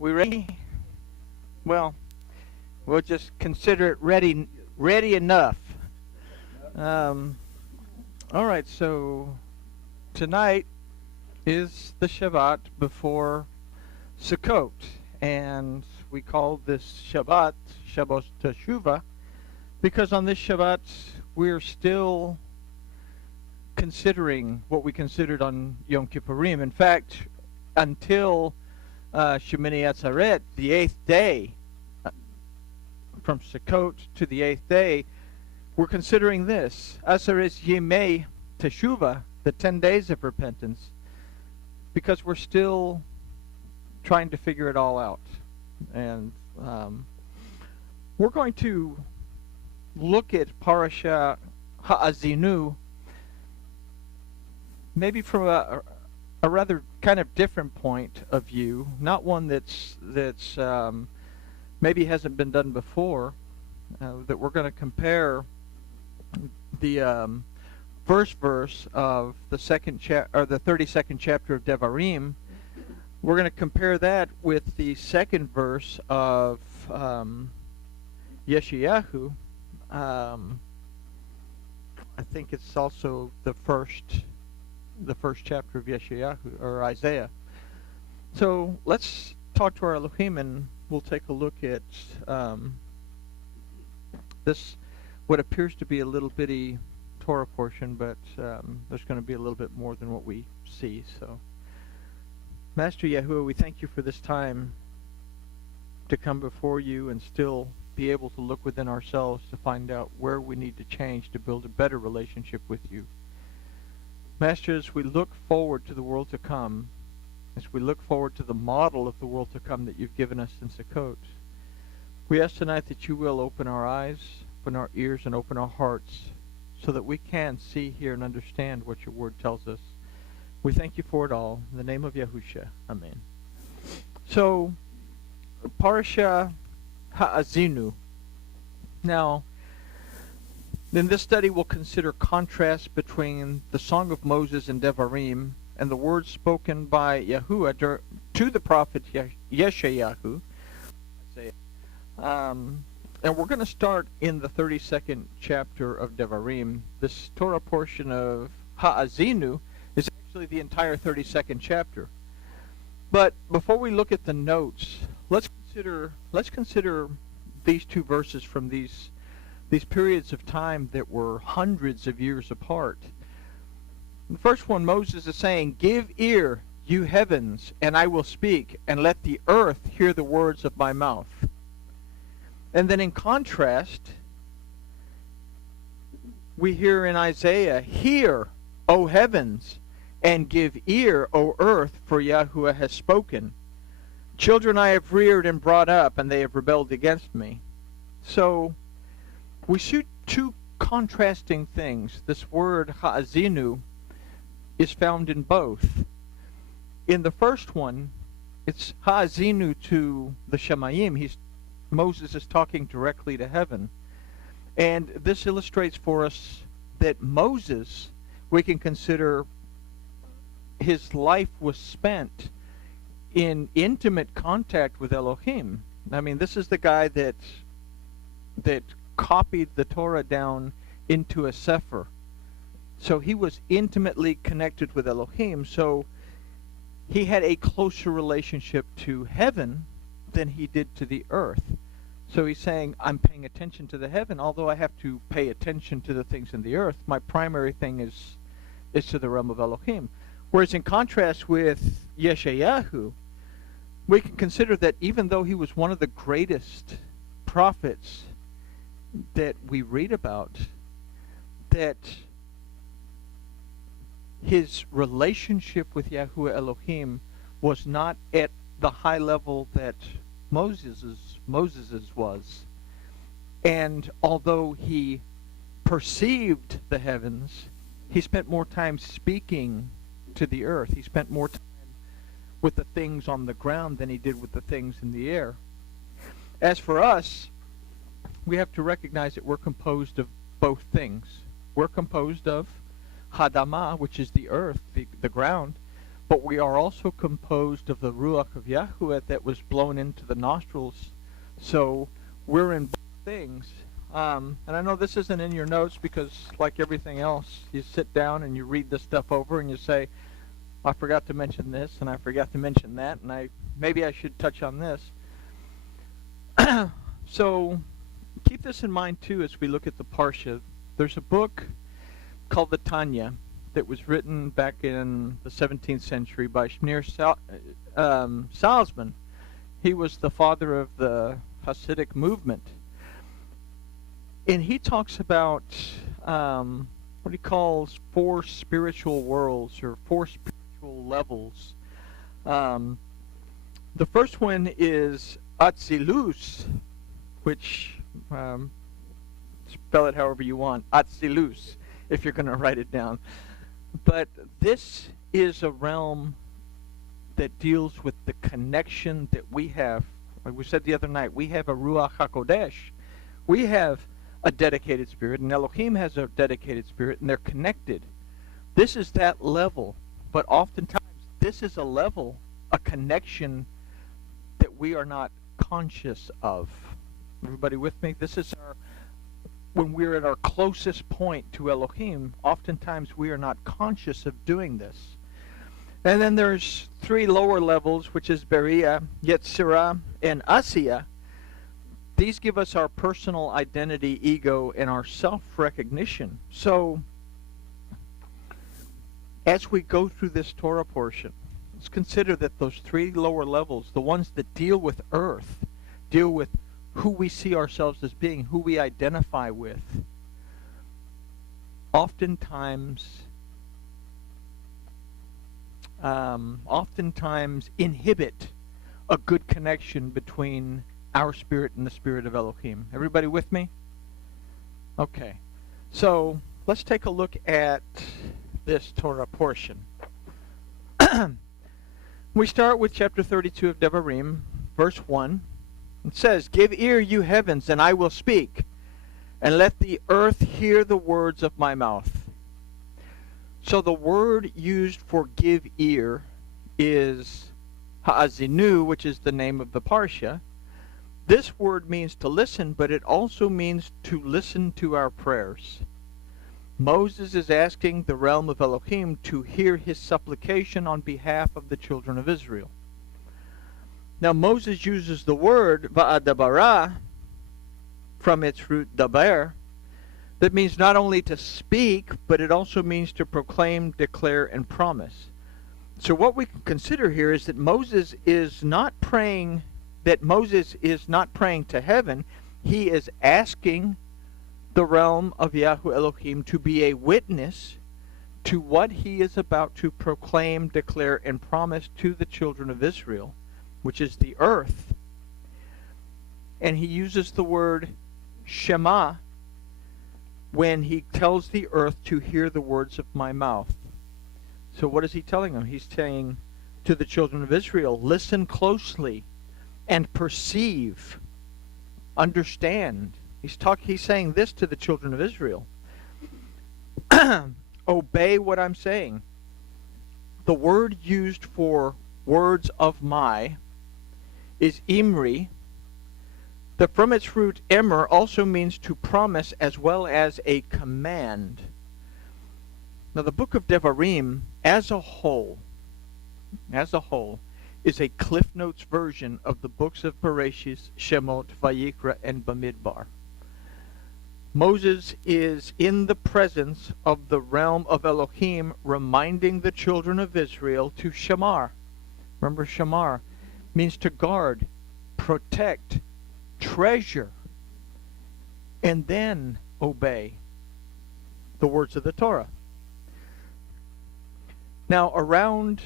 We ready? Well, we'll just consider it ready enough. Um, all right, so tonight is the Shabbat before Sukkot, and we call this Shabbat Shabbat Teshuvah because on this Shabbat we're still considering what we considered on Yom Kippurim. In fact, until Shemini Atzeret, the 8th day, from Sukkot to the 8th day, we're considering this. Aseres Yemei Teshuvah, the 10 days of repentance, because we're still trying to figure it all out. And we're going to look at Parsha Ha'azinu maybe from a rather kind of different point of view, not one that's maybe hasn't been done before. That we're going to compare the first verse of the second or the 32nd chapter of Devarim. We're going to compare that with the second verse of Yeshayahu. I think it's also the first chapter of Yeshayahu or Isaiah. So let's talk to our Elohim, and we'll take a look at this, what appears to be a little bitty Torah portion, but there's going to be a little bit more than what we see. So, Master Yahuwah, we thank you for this time to come before you and still be able to look within ourselves to find out where we need to change to build a better relationship with you. Master, as we look forward to the world to come, as we look forward to the model of the world to come that you've given us in Sukkot, we ask tonight that you will open our eyes, open our ears, and open our hearts so that we can see, hear, and understand what your word tells us. We thank you for it all. In the name of Yahusha. Amen. So, Parsha Ha'azinu. Now, in this study, we'll consider contrast between the Song of Moses and Devarim and the words spoken by Yahuwah to the prophet Yeshayahu. And we're going to start in the 32nd chapter of Devarim. This Torah portion of Ha'azinu is actually the entire 32nd chapter. But before we look at the notes, let's consider these two verses from these periods of time that were hundreds of years apart. The first one, Moses is saying, "Give ear, you heavens, and I will speak, and let the earth hear the words of my mouth." And then in contrast, we hear in Isaiah, "Hear, O heavens, and give ear, O earth, for Yahuwah has spoken. Children I have reared and brought up, and they have rebelled against me." So we see two contrasting things. This word ha'azinu is found in both. In the first one, it's ha'azinu to the Shemayim. Moses is talking directly to heaven. And this illustrates for us that Moses, we can consider his life was spent in intimate contact with Elohim. I mean, this is the guy that copied the Torah down into a sefer. So he was intimately connected with Elohim. So he had a closer relationship to heaven than he did to the earth. So he's saying, I'm paying attention to the heaven, although I have to pay attention to the things in the earth. My primary thing is to the realm of Elohim. Whereas in contrast with Yeshayahu, we can consider that even though he was one of the greatest prophets that we read about, that his relationship with Yahuwah Elohim was not at the high level that Moses's was. And although he perceived the heavens, he spent more time speaking to the earth. He spent more time with the things on the ground than he did with the things in the air. As for us, we have to recognize that we're composed of both things. We're composed of Hadamah, which is the earth, the ground, but we are also composed of the Ruach of Yahuwah that was blown into the nostrils. So we're in both things. And I know this isn't in your notes because, like everything else, you sit down and you read this stuff over and you say, I forgot to mention this and I forgot to mention that, and maybe I should touch on this. So keep this in mind too as we look at the Parsha. There's a book called the Tanya that was written back in the 17th century by Shneur Salzman. He was the father of the Hasidic movement. And he talks about what he calls 4 spiritual worlds or 4 spiritual levels. The first one is Atzilus, which spell it however you want, Atzilus, if you're going to write it down. But this is a realm that deals with the connection that we have. Like we said the other night, we have a Ruach HaKodesh. We have a dedicated spirit, and Elohim has a dedicated spirit, and they're connected. This is that level, but oftentimes this is a level, a connection that we are not conscious of. Everybody with me? This is when we're at our closest point to Elohim, oftentimes we are not conscious of doing this. And then there's 3 lower levels, which is Beria, Yetzirah, and Asiya. These give us our personal identity, ego, and our self-recognition. So, as we go through this Torah portion, let's consider that those 3 lower levels, the ones that deal with earth, deal with who we see ourselves as being, who we identify with, oftentimes inhibit a good connection between our spirit and the spirit of Elohim. Everybody with me? Okay. So let's take a look at this Torah portion. We start with chapter 32 of Devarim, verse 1. It says, "Give ear, you heavens, and I will speak, and let the earth hear the words of my mouth." So the word used for give ear is ha'azinu, which is the name of the Parsha. This word means to listen, but it also means to listen to our prayers. Moses is asking the realm of Elohim to hear his supplication on behalf of the children of Israel. Now Moses uses the word va'adabara from its root daber, that means not only to speak, but it also means to proclaim, declare, and promise. So what we can consider here is that Moses is not praying to heaven. He is asking the realm of Yahweh Elohim to be a witness to what he is about to proclaim, declare, and promise to the children of Israel, which is the earth. And he uses the word Shema when he tells the earth to hear the words of my mouth. So what is he telling them? He's saying to the children of Israel, listen closely and perceive, understand. He's saying this to the children of Israel. Obey what I'm saying. The word used for words of my is imri. The from its root emer also means to promise as well as a command. Now the book of Devarim as a whole, is a Cliff Notes version of the books of Bereshis, Shemot, Vayikra, and Bamidbar. Moses is in the presence of the realm of Elohim, reminding the children of Israel to shamar. Remember, shamar means to guard, protect, treasure, and then obey the words of the Torah. Now, around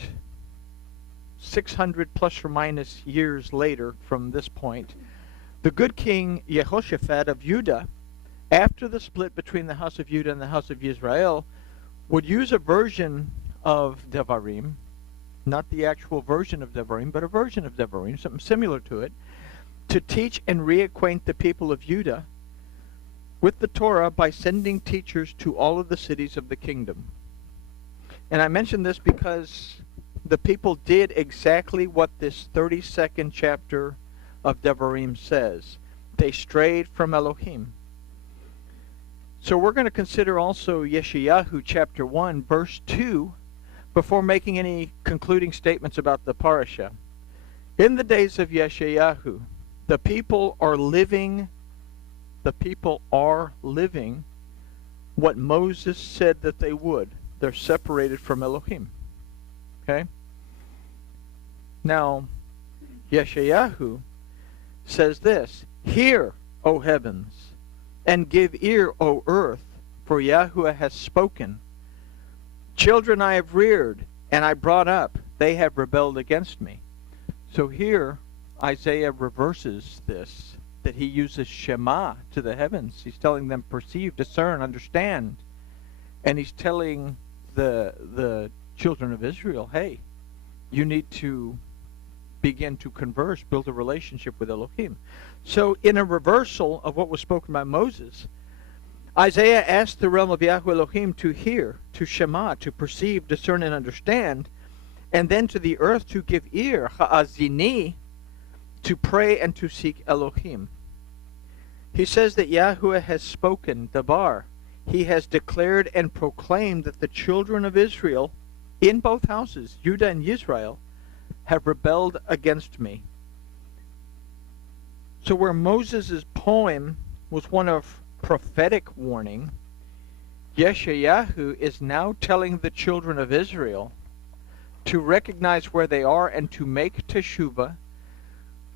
600 plus or minus years later from this point, the good king Yehoshaphat of Judah, after the split between the house of Judah and the house of Israel, would use a version of Devarim, not the actual version of Devarim, but a version of Devarim, something similar to it, to teach and reacquaint the people of Judah with the Torah by sending teachers to all of the cities of the kingdom. And I mention this because the people did exactly what this 32nd chapter of Devarim says. They strayed from Elohim. So we're going to consider also Yeshayahu chapter 1, verse 2, before making any concluding statements about the Parsha. In the days of Yeshayahu, the people are living what Moses said that they would. They're separated from Elohim. Okay? Now, Yeshayahu says this, "Hear, O heavens, and give ear, O earth, for Yahuwah has spoken. Children I have reared, and I brought up, they have rebelled against me." So here, Isaiah reverses this, that he uses Shema to the heavens. He's telling them, perceive, discern, understand. And he's telling the children of Israel, hey, you need to begin to converse, build a relationship with Elohim. So in a reversal of what was spoken by Moses, Isaiah asked the realm of Yahweh Elohim to hear, to Shema, to perceive, discern, and understand, and then to the earth to give ear, ha'azini, to pray and to seek Elohim. He says that Yahweh has spoken, Dabar. He has declared and proclaimed that the children of Israel, in both houses, Judah and Israel, have rebelled against me. So where Moses' poem was one of prophetic warning, Yeshayahu is now telling the children of Israel to recognize where they are and to make teshuvah,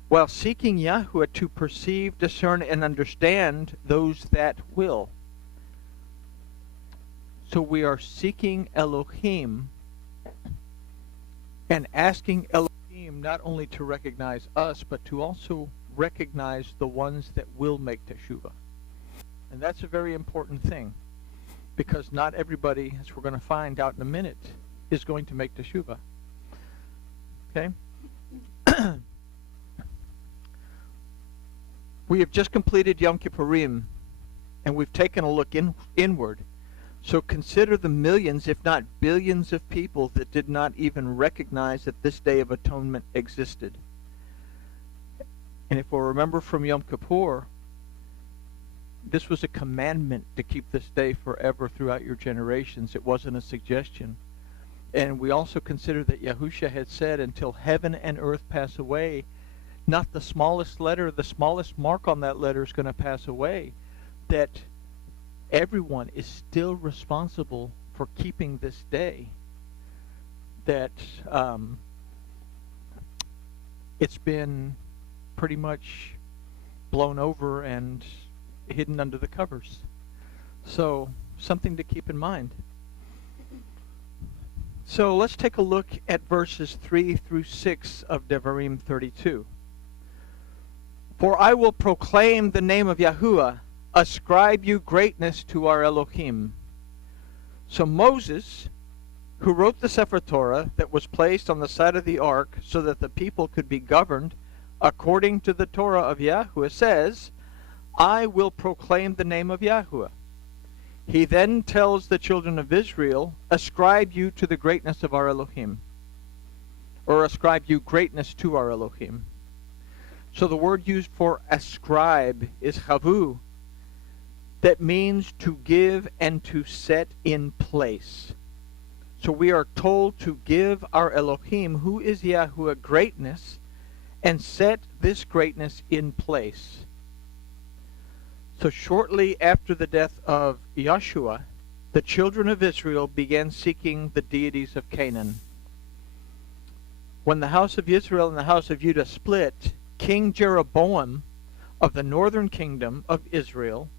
while seeking Yahweh to perceive, discern, and understand those that will. So we are seeking Elohim and asking Elohim not only to recognize us, but to also recognize the ones that will make teshuvah. And that's a very important thing, because not everybody, as we're going to find out in a minute, is going to make teshuvah. Okay? We have just completed Yom Kippurim, and we've taken a look inward. So consider the millions, if not billions, of people that did not even recognize that this Day of Atonement existed. And if we'll remember from Yom Kippur, this was a commandment to keep this day forever throughout your generations. It wasn't a suggestion. And we also consider that Yahusha had said, until heaven and earth pass away, not the smallest letter, the smallest mark on that letter is going to pass away, that everyone is still responsible for keeping this day, that it's been pretty much blown over and hidden under the covers. So, something to keep in mind. So let's take a look at verses 3 through 6 of Devarim 32. "For I will proclaim the name of Yahuwah, ascribe you greatness to our Elohim." So Moses, who wrote the Sefer Torah that was placed on the side of the ark so that the people could be governed according to the Torah of Yahuwah, says, "I will proclaim the name of Yahuwah." He then tells the children of Israel, ascribe you to the greatness of our Elohim, or ascribe you greatness to our Elohim. So the word used for ascribe is chavu, that means to give and to set in place. So we are told to give our Elohim, who is Yahuwah, greatness, and set this greatness in place. So shortly after the death of Yeshua, the children of Israel began seeking the deities of Canaan. When the house of Israel and the house of Judah split, King Jeroboam of the northern kingdom of Israel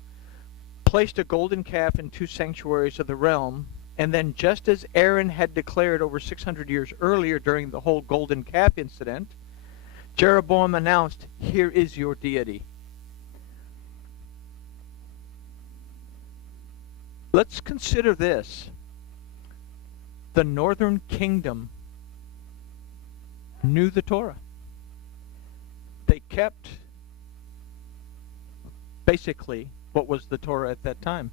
placed a golden calf in 2 sanctuaries of the realm, and then just as Aaron had declared over 600 years earlier during the whole golden calf incident, Jeroboam announced, "Here is your deity." Let's consider this. The northern kingdom knew the Torah. They kept basically what was the Torah at that time.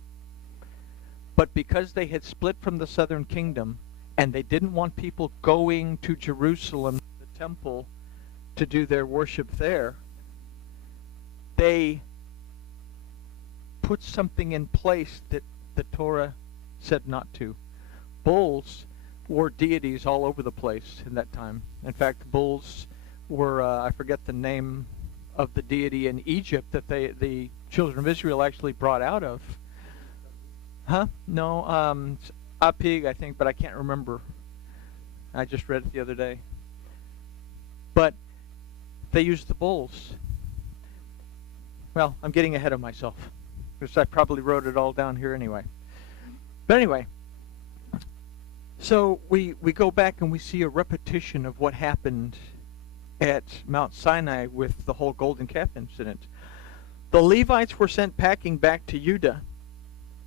But because they had split from the southern kingdom, and they didn't want people going to Jerusalem, the temple, to do their worship there, they put something in place that the Torah said not to. Bulls were deities all over the place in that time. In fact, bulls were, I forget the name of the deity in Egypt that the children of Israel actually brought out of. Huh? No, it's Apig, I think, but I can't remember. I just read it the other day. But they used the bulls. Well, I'm getting ahead of myself, because I probably wrote it all down here anyway. But anyway, so we go back and we see a repetition of what happened at Mount Sinai with the whole golden calf incident. The Levites were sent packing back to Judah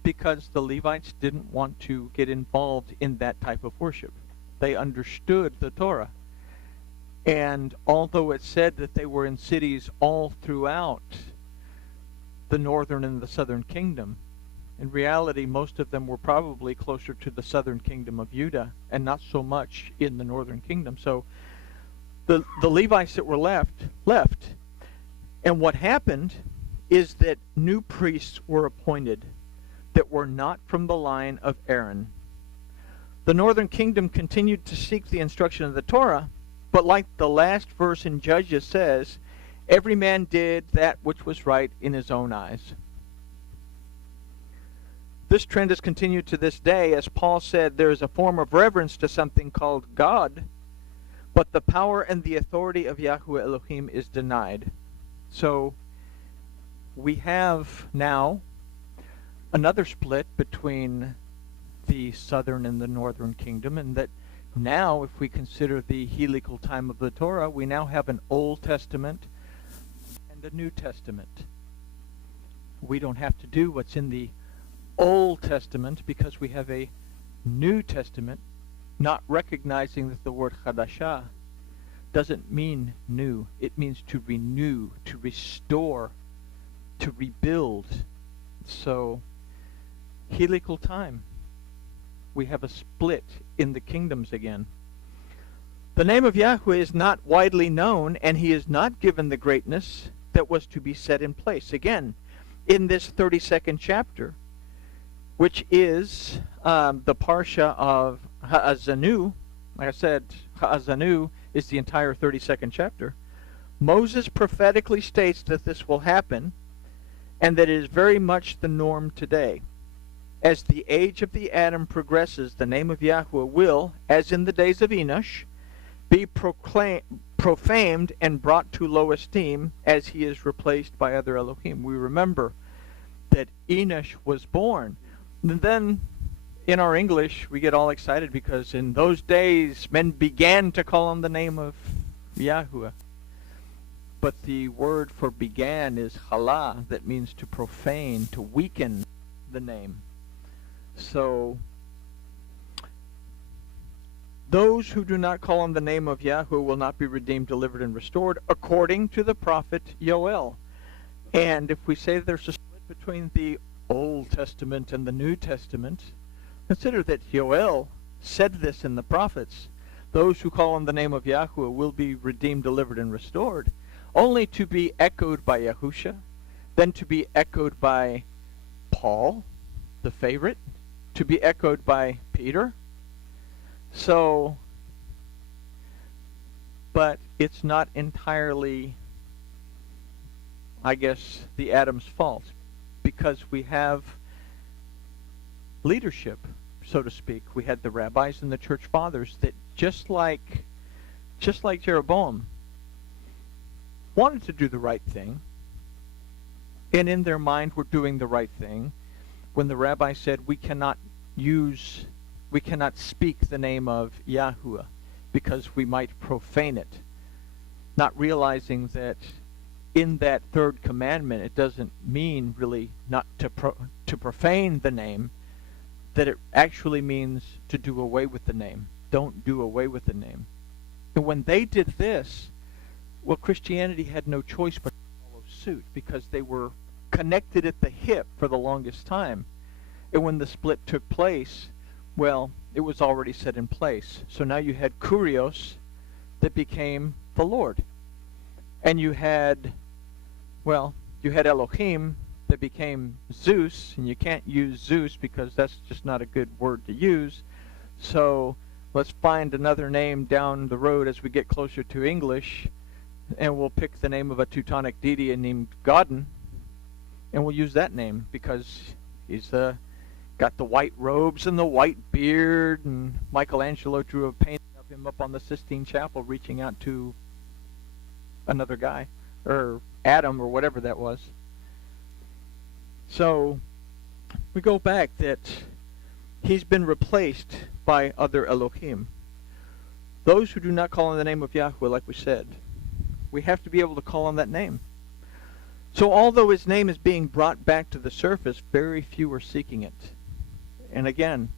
because the Levites didn't want to get involved in that type of worship. They understood the Torah. And although it said that they were in cities all throughout the northern and the southern kingdom, in reality, most of them were probably closer to the southern kingdom of Judah and not so much in the northern kingdom. So the Levites that were left. And what happened is that new priests were appointed that were not from the line of Aaron. The northern kingdom continued to seek the instruction of the Torah, but like the last verse in Judges says, every man did that which was right in his own eyes. This trend has continued to this day. As Paul said, there is a form of reverence to something called God, but the power and the authority of Yahweh Elohim is denied. So we have now another split between the southern and the northern kingdom, and that now, if we consider the helical time of the Torah, we now have an Old Testament and a New Testament. We don't have to do what's in the Old Testament because we have a New Testament, not recognizing that the word Chadashah doesn't mean new. It means to renew, to restore, to rebuild. So, helical time. We have a split in the kingdoms again. The name of Yahweh is not widely known, and he is not given the greatness that was to be set in place. Again, in this 32nd chapter, which is the Parsha of Ha'azanu. Like I said, Ha'azanu is the entire 32nd chapter. Moses prophetically states that this will happen, and that it is very much the norm today. As the age of the Adam progresses, the name of Yahweh will, as in the days of Enosh, be profaned and brought to low esteem as he is replaced by other Elohim. We remember that Enosh was born. And then in our English, we get all excited because in those days, men began to call on the name of Yahweh. But the word for began is chala, that means to profane, to weaken the name. So, those who do not call on the name of Yahweh will not be redeemed, delivered, and restored, according to the prophet Yoel. And if we say there's a split between the Old Testament and the New Testament, consider that Yoel said this in the prophets. Those who call on the name of Yahweh will be redeemed, delivered, and restored, only to be echoed by Yahusha, then to be echoed by Paul, the favorite, to be echoed by Peter. So, but it's not entirely, I guess, the Adam's fault, because we have leadership, so to speak. We had the rabbis and the church fathers that just like Jeroboam wanted to do the right thing, and in their mind were doing the right thing. When the rabbi said, we cannot speak the name of Yahuwah because we might profane it, not realizing that in that third commandment it doesn't mean really not to profane the name, that it actually means to do away with the name. Don't do away with the name. And when they did this, well, Christianity had no choice but to follow suit because they were connected at the hip for the longest time. And when the split took place, well, It was already set in place. So now you had Kurios that became the Lord. And you had Elohim that became Zeus, and you can't use Zeus because that's just not a good word to use. So let's find another name down the road as we get closer to English, and we'll pick the name of a Teutonic deity named Godin, and we'll use that name because he's got the white robes and the white beard, and Michelangelo drew a painting of him up on the Sistine Chapel reaching out to another guy, or Adam, or whatever that was. So we go back that he's been replaced by other Elohim. Those who do not call on the name of Yahweh, like we said, we have to be able to call on that name. So although his name is being brought back to the surface, very few are seeking it. And again,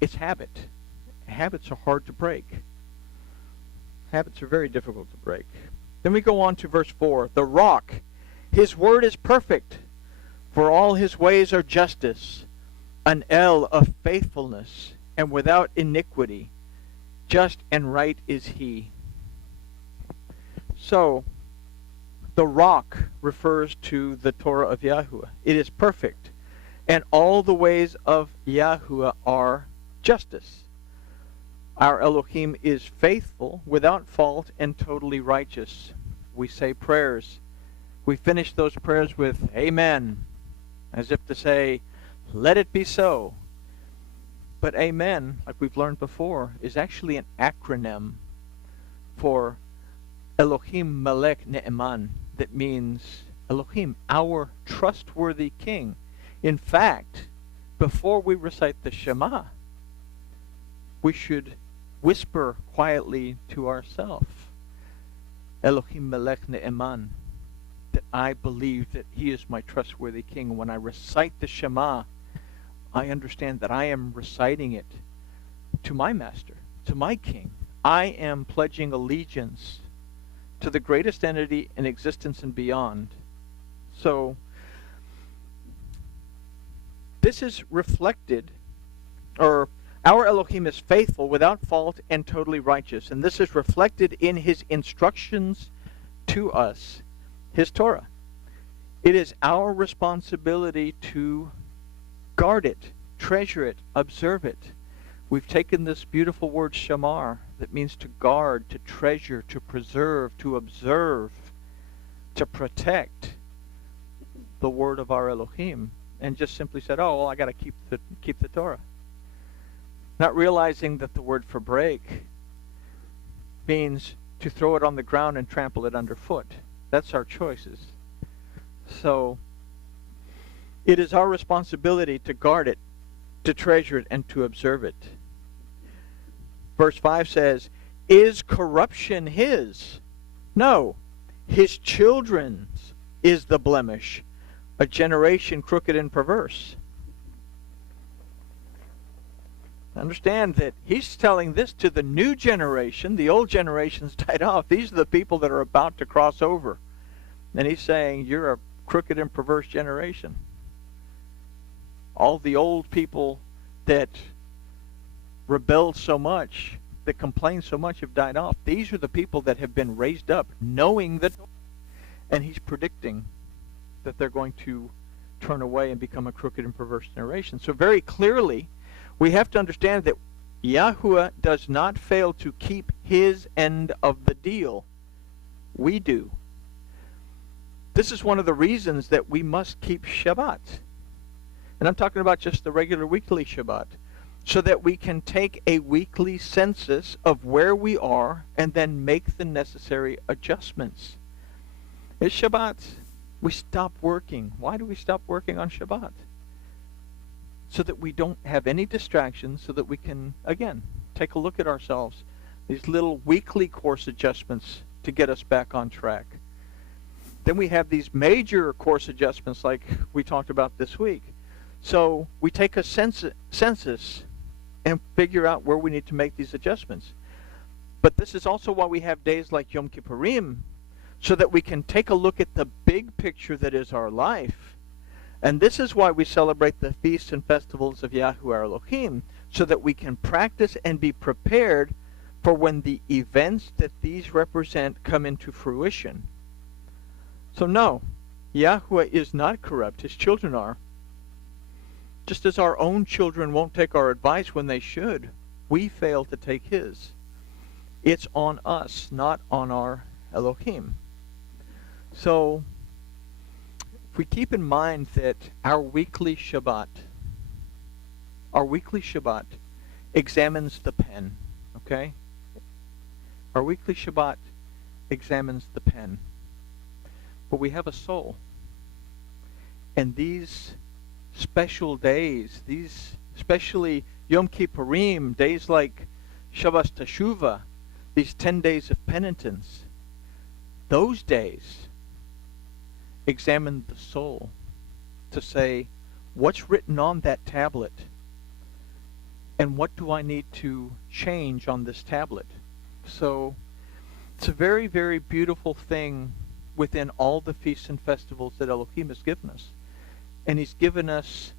it's habit. Habits are hard to break. Habits are very difficult to break. Then we go on to verse 4. The rock, his word is perfect, for all his ways are justice, an El of faithfulness, and without iniquity. Just and right is he. So, the rock refers to the Torah of Yahuwah. It is perfect, and all the ways of Yahuwah are justice. Our Elohim is faithful, without fault, and totally righteous. We say prayers. We finish those prayers with Amen, as if to say, let it be so. But Amen, like we've learned before, is actually an acronym for Elohim Melech Ne'eman, that means Elohim, our trustworthy king. In fact, before we recite the Shema, we should whisper quietly to ourselves, Elohim Melech Ne'eman, that I believe that he is my trustworthy king. When I recite the Shema, I understand that I am reciting it to my master, to my king. I am pledging allegiance to the greatest entity in existence and beyond. So, this is reflected, or our Elohim is faithful, without fault, and totally righteous. And this is reflected in his instructions to us, his Torah. It is our responsibility to guard it, treasure it, observe it. We've taken this beautiful word shamar that means to guard, to treasure, to preserve, to observe, to protect the word of our Elohim, and just simply said, oh, well, I got to keep the Torah. Not realizing that the word for break means to throw it on the ground and trample it underfoot. That's our choices. So it is our responsibility to guard it, to treasure it, and to observe it. Verse 5 says, is corruption his? No, his children's is the blemish, a generation crooked and perverse. Understand that he's telling this to the new generation. The old generation's died off. These are the people that are about to cross over. And he's saying, you're a crooked and perverse generation. All the old people that rebelled so much, that complained so much, have died off. These are the people that have been raised up, knowing that, and he's predicting that they're going to turn away and become a crooked and perverse generation. So very clearly, we have to understand that Yahuwah does not fail to keep his end of the deal. We do. This is one of the reasons that we must keep Shabbat. And I'm talking about just the regular weekly Shabbat, so that we can take a weekly census of where we are and then make the necessary adjustments. It's Shabbat. We stop working. Why do we stop working on Shabbat? So that we don't have any distractions, so that we can, again, take a look at ourselves. These little weekly course adjustments to get us back on track. Then we have these major course adjustments like we talked about this week. So we take a census and figure out where we need to make these adjustments. But this is also why we have days like Yom Kippurim, so that we can take a look at the big picture that is our life. And this is why we celebrate the feasts and festivals of Yahuwah our Elohim, so that we can practice and be prepared for when the events that these represent come into fruition. So no, Yahweh is not corrupt. His children are. Just as our own children won't take our advice when they should, we fail to take his. It's on us, not on our Elohim. So, if we keep in mind that our weekly Shabbat examines the pen, okay? Our weekly Shabbat examines the pen. But we have a soul. And these special days, these especially Yom Kippurim, days like Shabbos Teshuvah, these 10 days of penitence, those days examine the soul to say, what's written on that tablet? And what do I need to change on this tablet? So it's a very, very beautiful thing within all the feasts and festivals that Elohim has given us. And he's given us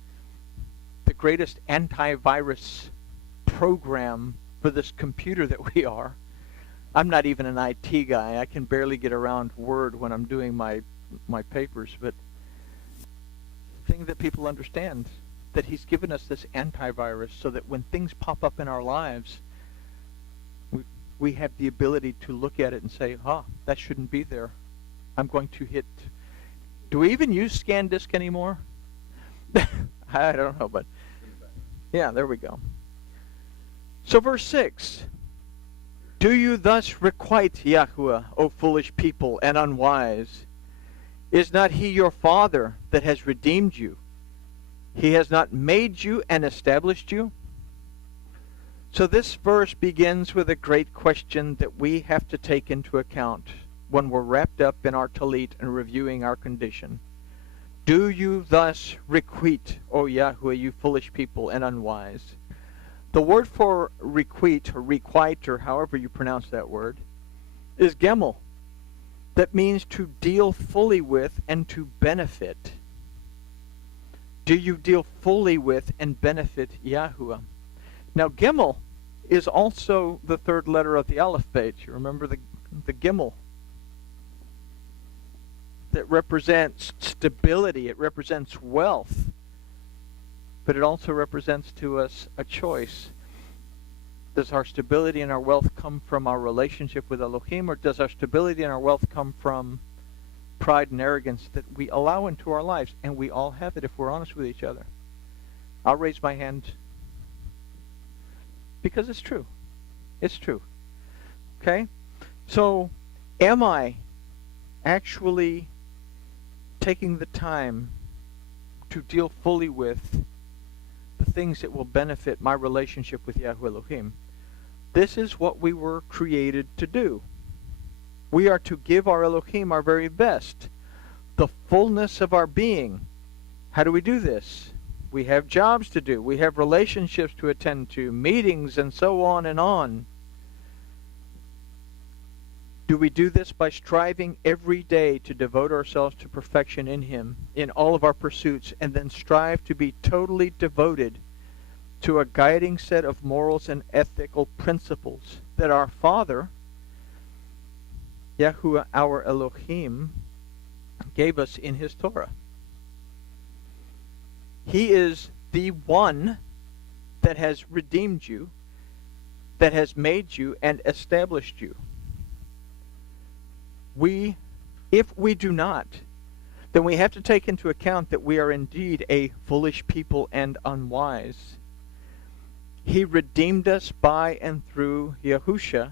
the greatest antivirus program for this computer that we are. I'm not even an IT guy. I can barely get around Word when I'm doing my papers, but the thing that people understand, that he's given us this antivirus so that when things pop up in our lives, we have the ability to look at it and say, that shouldn't be there. I'm going to hit. Do we even use ScanDisk anymore? I don't know, but yeah, there we go. So verse 6, do you thus requite Yahuwah, O foolish people and unwise? Is not he your father that has redeemed you? He has not made you and established you? So this verse begins with a great question that we have to take into account when we're wrapped up in our talit and reviewing our condition. Do you thus requite, O Yahweh, you foolish people and unwise? The word for requite or requite, or however you pronounce that word, is gemel. That means to deal fully with and to benefit. Do you deal fully with and benefit Yahuwah? Now, Gimel is also the third letter of the alphabet. You remember the Gimel? That represents stability. It represents wealth. But it also represents to us a choice. Does our stability and our wealth come from our relationship with Elohim, or does our stability and our wealth come from pride and arrogance that we allow into our lives? And we all have it if we're honest with each other. I'll raise my hand because it's true. It's true. Okay? So, am I actually taking the time to deal fully with the things that will benefit my relationship with Yahweh Elohim? This is what we were created to do. We are to give our Elohim our very best, the fullness of our being. How do we do this? We have jobs to do. We have relationships to attend to, meetings, and so on and on. Do we do this by striving every day to devote ourselves to perfection in Him, in all of our pursuits, and then strive to be totally devoted to a guiding set of morals and ethical principles that our Father, Yahuwah, our Elohim, gave us in His Torah? He is the one that has redeemed you, that has made you and established you. If we do not, then we have to take into account that we are indeed a foolish people and unwise. He redeemed us by and through Yahusha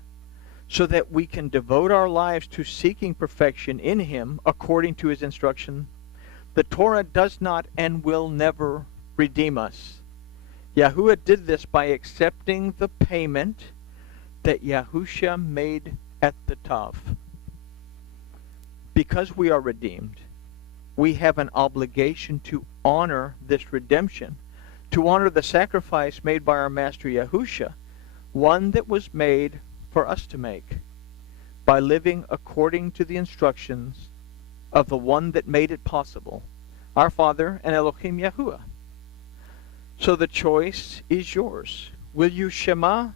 so that we can devote our lives to seeking perfection in Him according to His instruction. The Torah does not and will never redeem us. Yahuwah did this by accepting the payment that Yahusha made at the Tav. Because we are redeemed, we have an obligation to honor this redemption, to honor the sacrifice made by our Master Yahusha, one that was made for us to make, by living according to the instructions of the one that made it possible, our Father and Elohim Yahuwah. So the choice is yours. Will you shema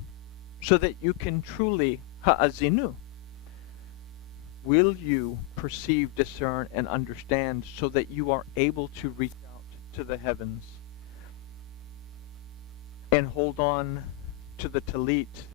so that you can truly ha'azinu? Will you perceive, discern, and understand so that you are able to reach out to the heavens and hold on to the talit